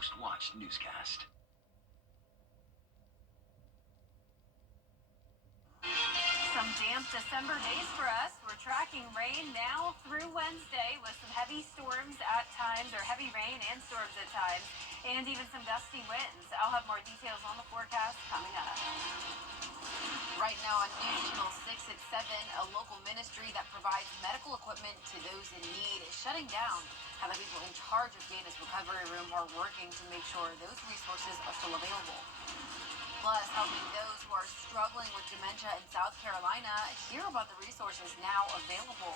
most watched newscast. Some damp December days for us. We're tracking rain now through Wednesday with some heavy storms at times, or heavy rain and storms at times, and even some gusty winds. I'll have more details on the forecast coming up. Right now on News Channel 6 at 7, a local ministry that provides medical equipment to those in need is shutting down. How the people in charge of Dana's recovery room are working to make sure those resources are still available. Plus, helping those who are struggling with dementia in South Carolina hear about the resources now available.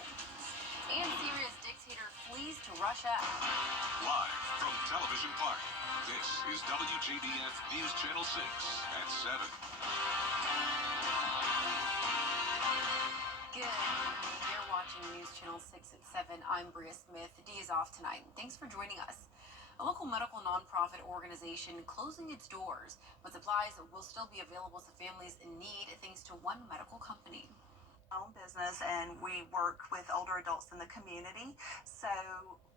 And Syria's dictator flees to Russia. Live from Television Park, this is WJBF News Channel 6 at 7. Good morning. You're watching News Channel 6 at 7. I'm Bria Smith. D is off tonight. Thanks for joining us. A local medical nonprofit organization closing its doors, but supplies will still be available to families in need thanks to one medical company. Own business, and we work with older adults in the community. So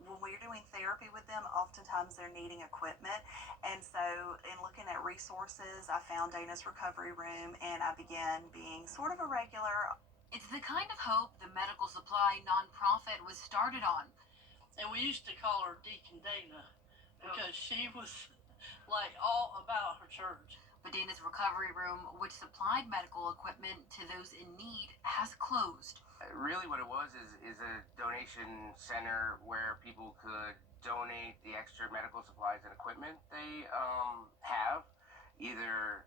when we're doing therapy with them, oftentimes they're needing equipment. And so in looking at resources, I found Dana's Recovery Room, and I began being sort of a regular. It's the kind of hope the medical supply nonprofit was started on. And we used to call her Deacon Dana because she was like all about her church. But Dana's Recovery Room, which supplied medical equipment to those in need, has closed. Really what it was is a donation center where people could donate the extra medical supplies and equipment they have. Either,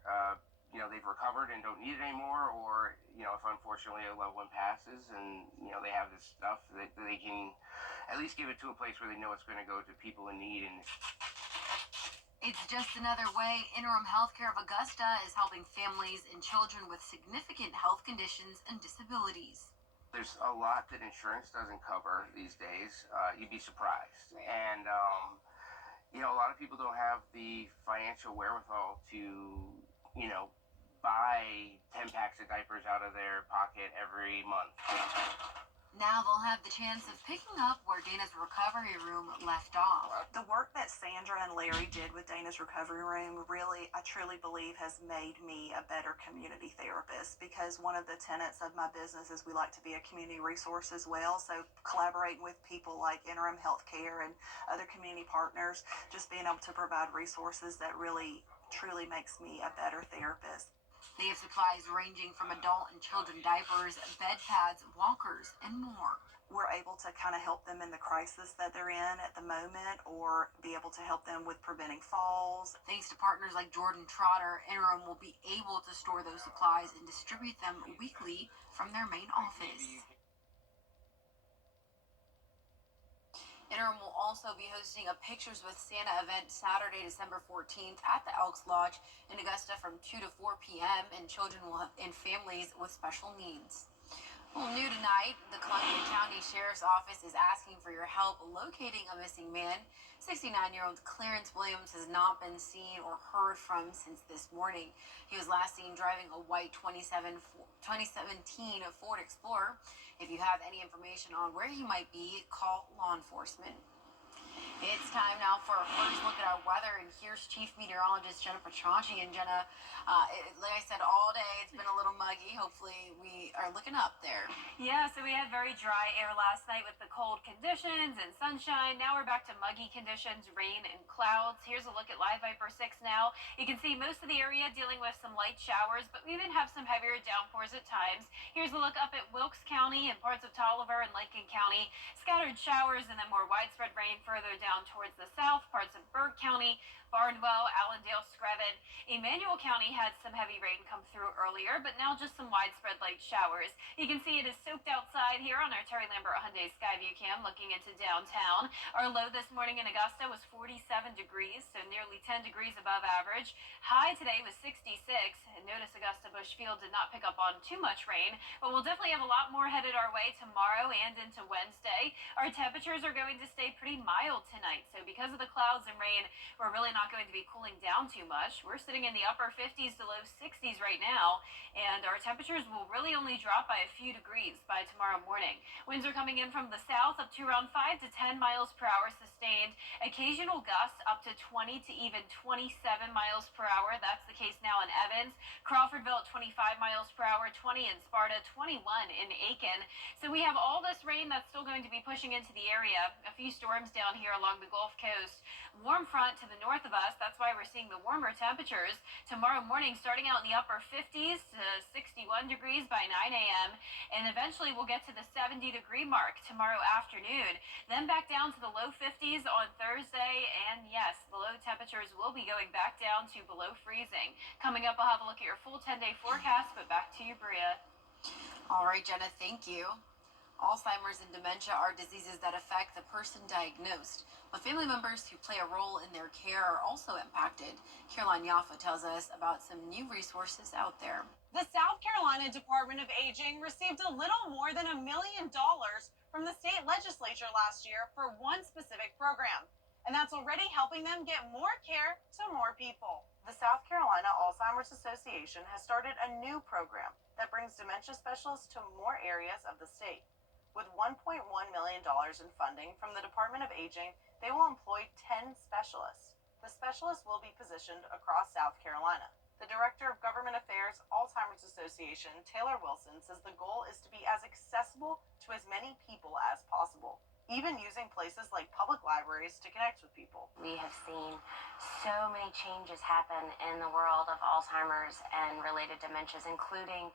they've recovered and don't need it anymore, or, if unfortunately a loved one passes and, they have this stuff that they can at least give it to a place where they know it's going to go to people in need. And it's just another way Interim Healthcare of Augusta is helping families and children with significant health conditions and disabilities. There's a lot that insurance doesn't cover these days. You'd be surprised. And, a lot of people don't have the financial wherewithal to, buy 10 packs of diapers out of their pocket every month. Now they'll have the chance of picking up where Dana's Recovery Room left off. The work that Sandra and Larry did with Dana's Recovery Room really, I truly believe, has made me a better community therapist, because one of the tenets of my business is we like to be a community resource as well. So collaborating with people like Interim Healthcare and other community partners, just being able to provide resources that really, truly makes me a better therapist. They have supplies ranging from adult and children diapers, bed pads, walkers, and more. We're able to kind of help them in the crisis that they're in at the moment, or be able to help them with preventing falls. Thanks to partners like Jordan Trotter, Interim will be able to store those supplies and distribute them weekly from their main office. Interim will also be hosting a Pictures with Santa event Saturday, December 14th at the Elks Lodge in Augusta from 2 to 4 p.m. and children and families with special needs. Well, new tonight, the Columbia County Sheriff's Office is asking for your help locating a missing man. 69-year-old Clarence Williams has not been seen or heard from since this morning. He was last seen driving a white 2017 Ford Explorer. If you have any information on where he might be, call law enforcement. It's time now for a first look at our weather, and here's Chief Meteorologist Jenna Petracci. And Jenna, like I said, all day it's been a little muggy. Hopefully we are looking up there. Yeah, so we had very dry air last night with the cold conditions and sunshine. Now we're back to muggy conditions, rain and clouds. Here's a look at Live Viper 6 now. You can see most of the area dealing with some light showers, but we even have some heavier downpours at times. Here's a look up at Wilkes County and parts of Tolliver and Lincoln County. Scattered showers and then more widespread rain further down towards the south, parts of Burke County, Barnwell, Allendale, Screven. Emmanuel County had some heavy rain come through earlier, but now just some widespread light showers. You can see it is soaked outside here on our Terry Lambert Hyundai Skyview cam looking into downtown. Our low this morning in Augusta was 47 degrees, so nearly 10 degrees above average. High today was 66, and notice Augusta Bushfield did not pick up on too much rain, but we'll definitely have a lot more headed our way tomorrow and into Wednesday. Our temperatures are going to stay pretty mild tonight. tonight. So because of the clouds and rain, we're really not going to be cooling down too much. We're sitting in the upper 50s to low 60s right now, and our temperatures will really only drop by a few degrees by tomorrow morning. Winds are coming in from the south up to around 5 to 10 miles per hour sustained. Occasional gusts up to 20 to even 27 miles per hour. That's the case now in Evans. Crawfordville at 25 miles per hour, 20 in Sparta, 21 in Aiken. So we have all this rain that's still going to be pushing into the area. A few storms down here along the Gulf Coast. Warm front to the north of us. That's why we're seeing the warmer temperatures. Tomorrow morning starting out in the upper 50s to 61 degrees by 9 a.m. And eventually we'll get to the 70-degree mark tomorrow afternoon. Then back down to the low 50s on Thursday. And yes, the low temperatures will be going back down to below freezing. Coming up, I'll have a look at your full 10-day forecast. But back to you, Bria. All right, Jenna, thank you. Alzheimer's and dementia are diseases that affect the person diagnosed, but family members who play a role in their care are also impacted. Caroline Yaffa tells us about some new resources out there. The South Carolina Department of Aging received a little more than $1 million from the state legislature last year for one specific program, and that's already helping them get more care to more people. The South Carolina Alzheimer's Association has started a new program that brings dementia specialists to more areas of the state. With $1.1 million in funding from the Department of Aging, they will employ 10 specialists. The specialists will be positioned across South Carolina. The Director of Government Affairs, Alzheimer's Association, Taylor Wilson, says the goal is to be as accessible to as many people as possible, even using places like public libraries to connect with people. We have seen so many changes happen in the world of Alzheimer's and related dementias, including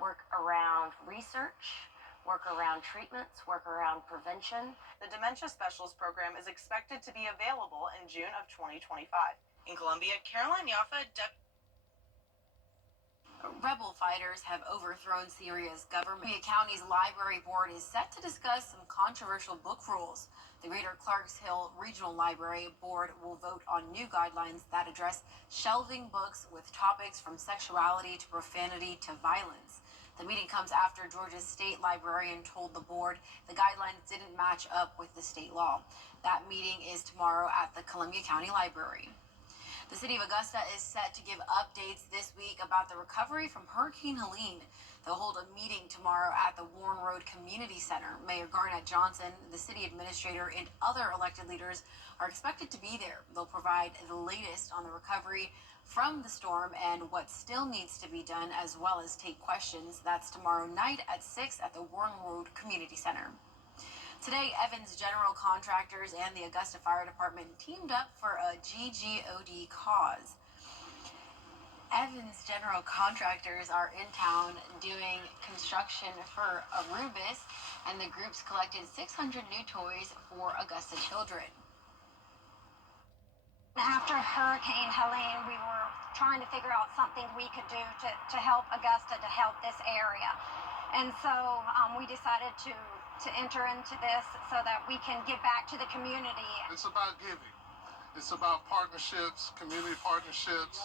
work around research, work around treatments, work around prevention. The Dementia Specialist Program is expected to be available in June of 2025. In Columbia, Caroline Yaffa, Rebel fighters have overthrown Syria's government. Columbia County's library board is set to discuss some controversial book rules. The Greater Clarks Hill Regional Library Board will vote on new guidelines that address shelving books with topics from sexuality to profanity to violence. The meeting comes after Georgia's state librarian told the board the guidelines didn't match up with the state law. That meeting is tomorrow at the Columbia County Library. The city of Augusta is set to give updates this week about the recovery from Hurricane Helene. They'll hold a meeting tomorrow at the Warren Road Community Center. Mayor Garnett Johnson, the city administrator, and other elected leaders are expected to be there. They'll provide the latest on the recovery from the storm and what still needs to be done, as well as take questions. That's tomorrow night at 6 at the Warren Road Community Center. Today, Evans General Contractors and the Augusta Fire Department teamed up for a GGOD cause. Evans General Contractors are in town doing construction for Arubis, and the groups collected 600 new toys for Augusta children. After Hurricane Helene, we were trying to figure out something we could do to help Augusta, to help this area. And so we decided to enter into this so that we can give back to the community. It's about giving. It's about partnerships, community partnerships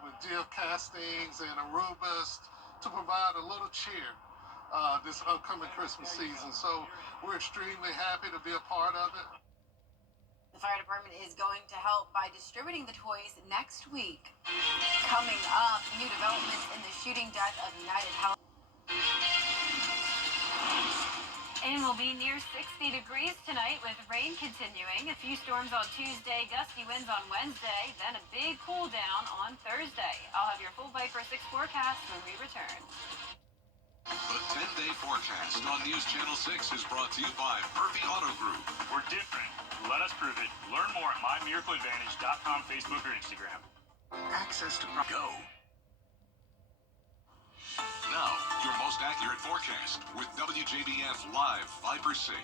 with GF Castings and Arubis to provide a little cheer this upcoming Christmas season. So we're extremely happy to be a part of it. The fire department is going to help by distributing the toys next week. Coming up, new developments in the shooting death of United Health. And we'll be near 60 degrees tonight with rain continuing. A few storms on Tuesday, gusty winds on Wednesday, then a big cool down on Thursday. I'll have your full Viper 6 forecast when we return. The 10-day forecast on News Channel 6 is brought to you by Murphy Auto Group. We're different. Let us prove it. Learn more at mymiracleadvantage.com, Facebook, or Instagram. Access to Go. Now, your most accurate forecast with WJBF Live Viper 6.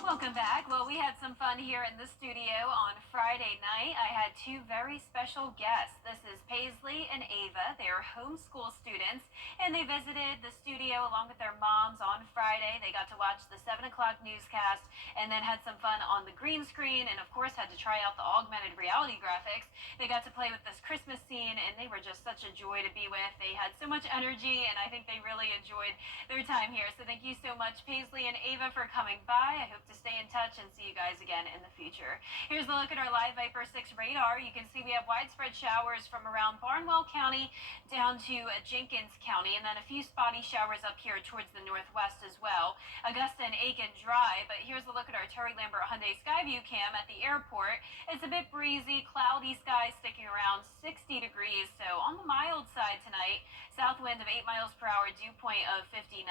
Welcome back. Well, we had some fun here in the studio on Friday night. I had two very special guests. This is Paisley and Ava. They are homeschool students, and they visited the studio along with their moms on Friday. They got to watch the 7 o'clock newscast and then had some fun on the green screen and, of course, had to try out the augmented reality graphics. They got to play with this Christmas scene, and they were just such a joy to be with. They had so much energy, and I think they really enjoyed enjoyed their time here. So thank you so much, Paisley and Ava, for coming by. I hope to stay in touch and see you guys again in the future. Here's a look at our live Viper 6 radar. You can see we have widespread showers from around Barnwell County down to Jenkins County, and then a few spotty showers up here towards the northwest as well. Augusta and Aiken dry, but here's a look at our Terry Lambert Hyundai Skyview cam at the airport. It's a bit breezy, cloudy skies sticking around 60 degrees, so on the mild side tonight. South wind of 8 miles per hour, dew point of 59.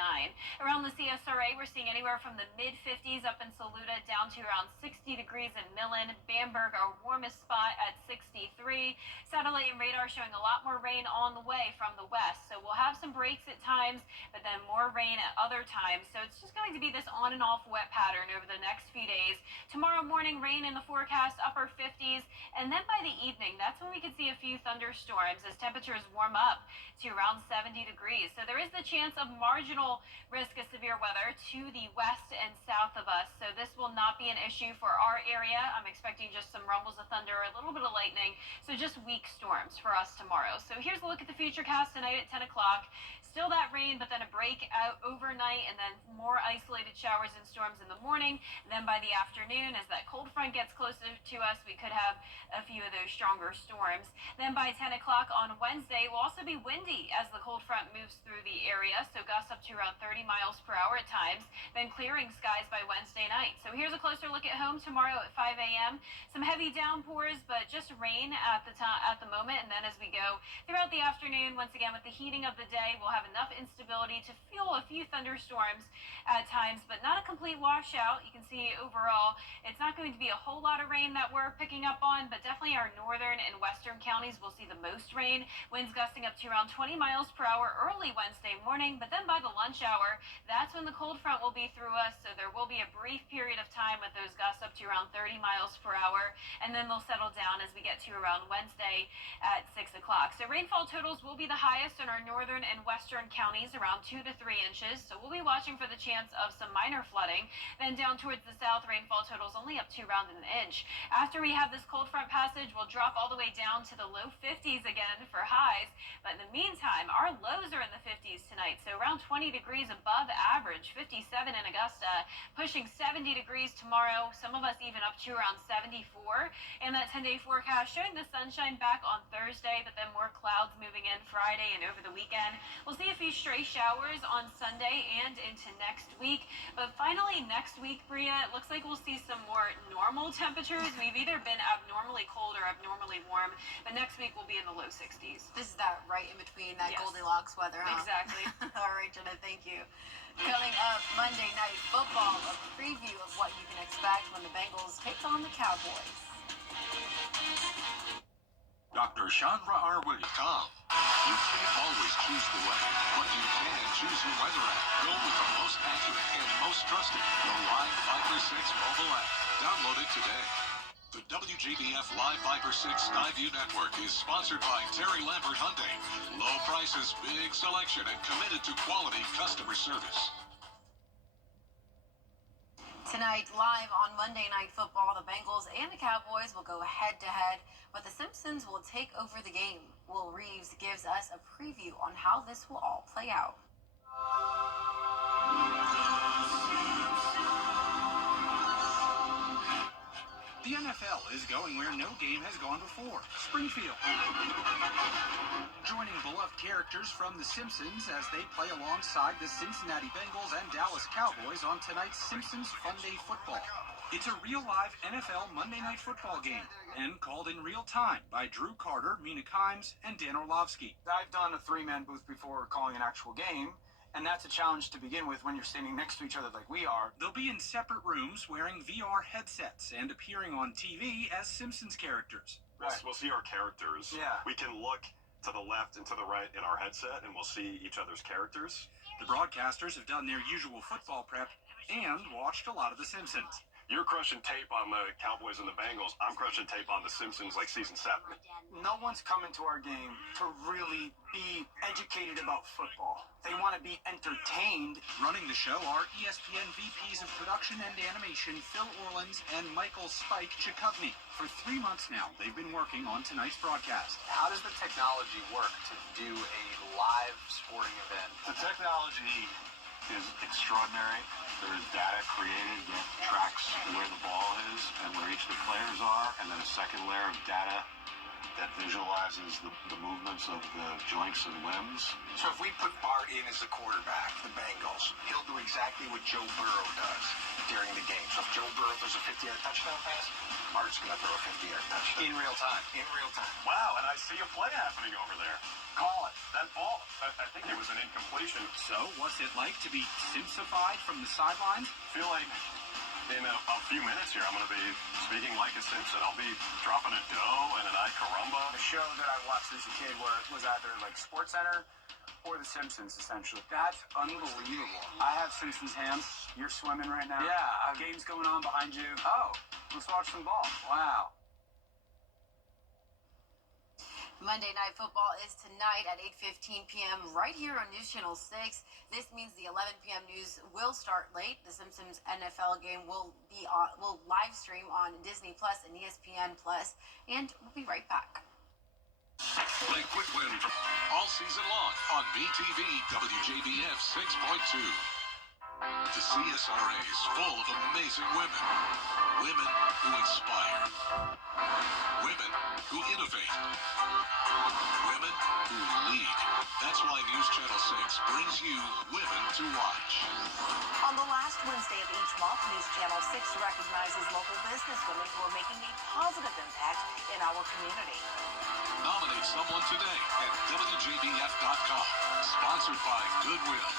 Around the CSRA, we're seeing anywhere from the mid-50s up in Saluda down to around 60 degrees in Millen. Bamberg, our warmest spot at 63. Satellite and radar showing a lot more rain on the way from the west, so we'll have some breaks at times, but then more rain at other times. So it's just going to be this on and off wet pattern over the next few days. Tomorrow morning, rain in the forecast, upper 50s, and then by the evening, that's when we could see a few thunderstorms as temperatures warm up to around 70 degrees. So there is the chance of marginal risk of severe weather to the west and south of us. So this will not be an issue for our area. I'm expecting just some rumbles of thunder, a little bit of lightning. So just weak storms for us tomorrow. So here's a look at the futurecast tonight at 10 o'clock. Still that rain, but then a break out overnight, and then more isolated showers and storms in the morning. And then by the afternoon, as that cold front gets closer to us, we could have a few of those stronger storms. Then by 10 o'clock on Wednesday, will also be windy as the cold front moves through the area, so gusts up to around 30 miles per hour at times, then clearing skies by Wednesday night. So here's a closer look at home tomorrow at 5 a.m. Some heavy downpours, but just rain at the moment, and then as we go throughout the afternoon, once again with the heating of the day, we'll have enough instability to feel a few thunderstorms at times, but not a complete washout. You can see overall it's not going to be a whole lot of rain that we're picking up on, but definitely our northern and western counties will see the most rain. Winds gusting up to around 20 miles per hour early Wednesday morning, but then by the lunch hour, that's when the cold front will be through us, so there will be a brief period of time with those gusts up to around 30 miles per hour, and then they'll settle down as we get to around Wednesday at 6 o'clock. So rainfall totals will be the highest in our northern and western counties, around 2 to 3 inches, so we'll be watching for the chance of some minor flooding. Then down towards the south, rainfall totals only up to around an inch. After we have this cold front passage, we'll drop all the way down to the low 50s again for highs, but in the meantime, our lows are in the 50s tonight, so around 20 degrees above average, 57 in Augusta, pushing 70 degrees tomorrow, some of us even up to around 74, and that 10-day forecast showing the sunshine back on Thursday, but then more clouds moving in Friday and over the weekend. We'll see a few stray showers on Sunday and into next week, but finally next week, Bria, it looks like we'll see some more normal temperatures. We've either been abnormally cold or abnormally warm, but next week we'll be in the low 60s. This is that right in between that Yes. Goldilocks weather, huh? Exactly. All right, Jenna, thank you. Coming up Monday Night Football, a preview of what you can expect when the Bengals take on the Cowboys. Dr. Chandra R. Williams. Tom, you can't always choose the weather, but you can choose your weather app. Go with the most accurate and most trusted, the Live Viper 6 mobile app. Download it today. The WJBF Live Viper 6 Skyview Network is sponsored by Terry Lambert Hyundai. Low prices, big selection, and committed to quality customer service. Tonight, live on Monday Night Football, the Bengals and the Cowboys will go head-to-head, but the Simpsons will take over the game. Will Reeves gives us a preview on how this will all play out. The NFL is going where no game has gone before, Springfield. Joining beloved characters from The Simpsons as they play alongside the Cincinnati Bengals and Dallas Cowboys on tonight's Simpsons Fun Day Football. It's a real live NFL Monday Night Football game, and called in real time by Drew Carter, Mina Kimes, and Dan Orlovsky. I've done a three-man booth before calling an actual game, and that's a challenge to begin with when you're standing next to each other like we are. They'll be in separate rooms wearing VR headsets and appearing on TV as Simpsons characters. We'll see our characters. Yeah. We can look to the left and to the right in our headset, and we'll see each other's characters. The broadcasters have done their usual football prep and watched a lot of The Simpsons. You're crushing tape on the Cowboys and the Bengals. I'm crushing tape on the Simpsons like season 7. No one's coming to our game to really be educated about football. They want to be entertained. Running the show are ESPN VPs of production and animation Phil Orlins and Michael Spike Chikuvny. For 3 months now, they've been working on tonight's broadcast. How does the technology work to do a live sporting event? The technology is extraordinary. There is data created that tracks where the ball is and where each of the players are, and then a second layer of data that visualizes the movements of the joints and limbs. So if we put Bart in as the quarterback, the Bengals, he'll do exactly what Joe Burrow does during the game. So if Joe Burrow throws a 50-yard touchdown pass, Bart's going to throw a 50-yard touchdown. In real time. In real time. Wow, and I see a play happening over there. Call it. That ball, I think it was an incompletion. So, what's it like to be Simsified from the sidelines? I feel like in a few minutes here, I'm going to be speaking like a Simpson. I'll be dropping a dough and an ay caramba. The show that I watched as a kid was either like SportsCenter or The Simpsons, essentially. That's unbelievable. I have Simpsons hands. You're swimming right now. Yeah. Game's going on behind you. Oh, let's watch some ball. Wow. Monday Night Football is tonight at 8:15 p.m. right here on News Channel 6. This means the 11 p.m. news will start late. The Simpsons NFL game will live stream on Disney Plus and ESPN Plus, and we'll be right back. Play quick win from all season long on BTV WJBF 6.2. The CSRA is full of amazing women. Women who inspire. Women who innovate. Women who lead. That's why News Channel 6 brings you Women to Watch. On the last Wednesday of each month, News Channel 6 recognizes local businesswomen who are making a positive impact in our community. Nominate someone today at WJBF.com. Sponsored by Goodwill.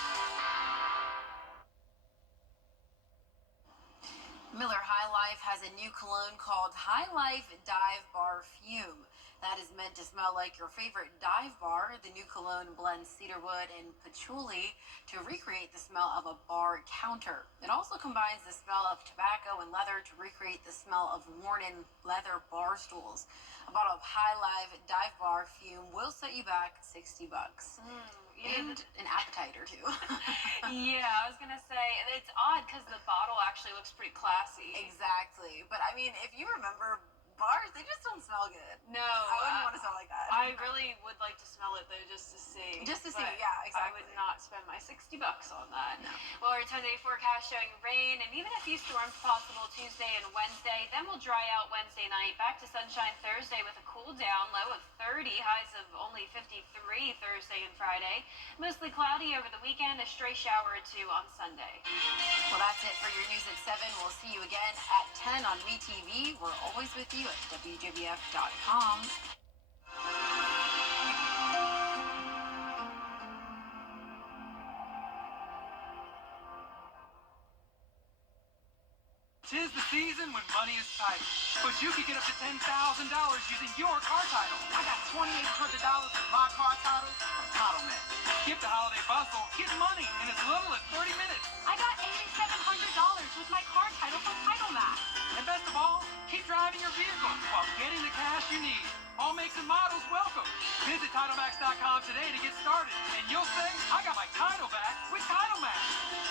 Miller High Life has a new cologne called High Life Dive Bar Fume. That is meant to smell like your favorite dive bar. The new cologne blends cedarwood and patchouli to recreate the smell of a bar counter. It also combines the smell of tobacco and leather to recreate the smell of worn-in leather bar stools. A bottle of High Life Dive Bar Fume will set you back $60. And an appetizer too. Yeah, I was gonna say it's odd because the bottle actually looks pretty classy. Exactly, but I mean, if you remember, bars, they just don't smell good. No, I wouldn't want to smell like that. I really would like to smell it though, just to see. Just to see, But yeah, exactly. I would not spend my $60 on that. No. Well, our 10-day forecast showing rain and even a few storms possible Tuesday and Wednesday. Then we'll dry out Wednesday night. Back to sunshine Thursday with a cool down, low of 30, highs of only 53 Thursday and Friday. Mostly cloudy over the weekend, a stray shower or two on Sunday. Well, that's it for your news at 7. We'll see you again at 10 on WeTV. We're always with you at WJBF.com. Tis the season when money is tight, but you can get up to $10,000 using your car title. I got $2,800 with my car title from TitleMan. Skip the holiday bustle, get money in as little as 30 minutes. I got $8,700 with my car title from TitleMan. And best of all, keep driving your vehicle while getting the cash you need. All makes and models welcome. Visit TitleMax.com today to get started, and you'll say, I got my title back with TitleMax.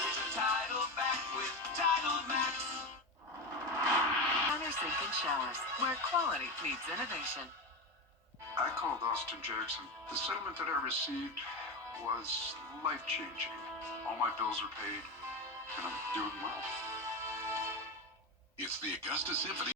Get your title back with TitleMax. Sink and Showers, where quality meets innovation. I called Austin Jackson. The settlement that I received was life-changing. All my bills are paid, and I'm doing well. It's the Augusta Symphony.